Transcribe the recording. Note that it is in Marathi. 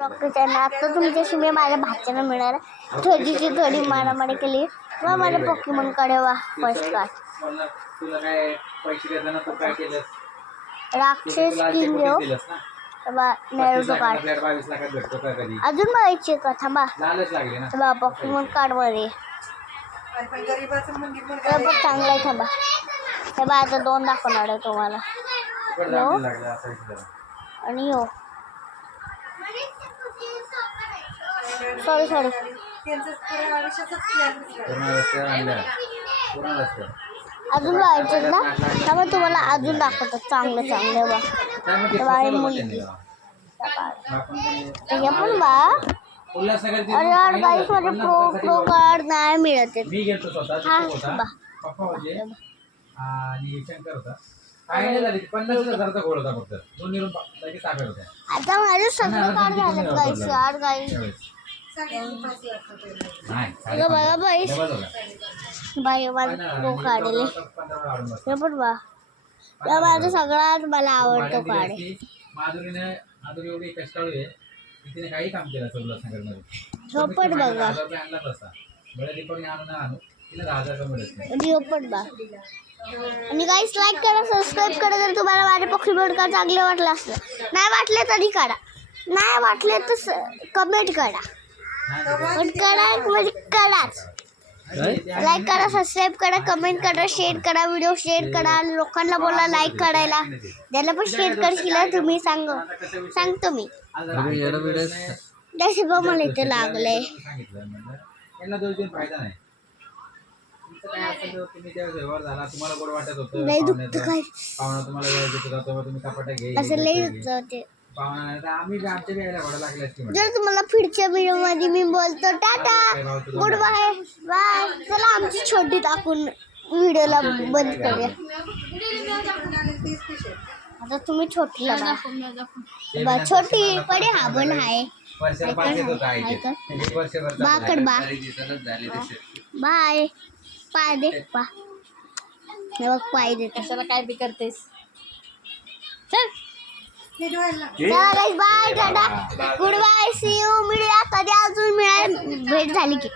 आता तुमच्याशी मी माझ्या भाच्याला मिळाला थोडी मारामारी केली व माझ्या पोकेमॉनकडे वा फर्स्ट क्लास राक्षस किंग घेऊ नेहरू कार्ड अजून बघायची का थांबा पोकेमॉन कार्ड मध्ये चांगला आहे थांबा आता 2 दाखवणार आहे तुम्हाला आणि हो सॉरी अजून व्हायचे ना त्यामुळे तुम्हाला अजून दाखवतात चांगले बा मुलगी हे पण बा अरे यार गाईस माझे प्रो कार्ड नाही मिळत आता माझे सगळं कार्ड झालं गाईस यार गाईस बघा बाई प्रो काढले हे पण बा माझं सगळ्यात मला आवडतो कार्ड काही काम केलं पण बघा पण बा आणि गाईस लाईक करा सबस्क्राईब करा जर तुम्हाला माझे पोकेमॉन कार्ड चांगले वाटलं असलं नाही वाटले तरी करा नाही वाटले तर कमेंट करा म्हणजे कराच लाईक करा सबस्क्राईब करा कमेंट करा शेअर करा व्हिडिओ शेअर करा लोकांना बोला लाईक करायला ज्याला पण शेअर करशील तुम्ही सांगतो मी जसे बघ मला इथे लागले लई दुखत काय असं लई दुखत ते जर तुम्हाला पुढच्या व्हिडिओ मध्ये मी बोलतो टाटा गुड बाय बाय चला आमची छोटी टाकून व्हिडिओला बंद करूया आता तुम्ही छोटीला छोटी पडे हा बोल आहे बाकड बा बाय पाय दे पा बघ पाय दे कशाला काय बी करतेस चल bye ta ta goodbye see you मिळूया कधी अजून भेट झाली की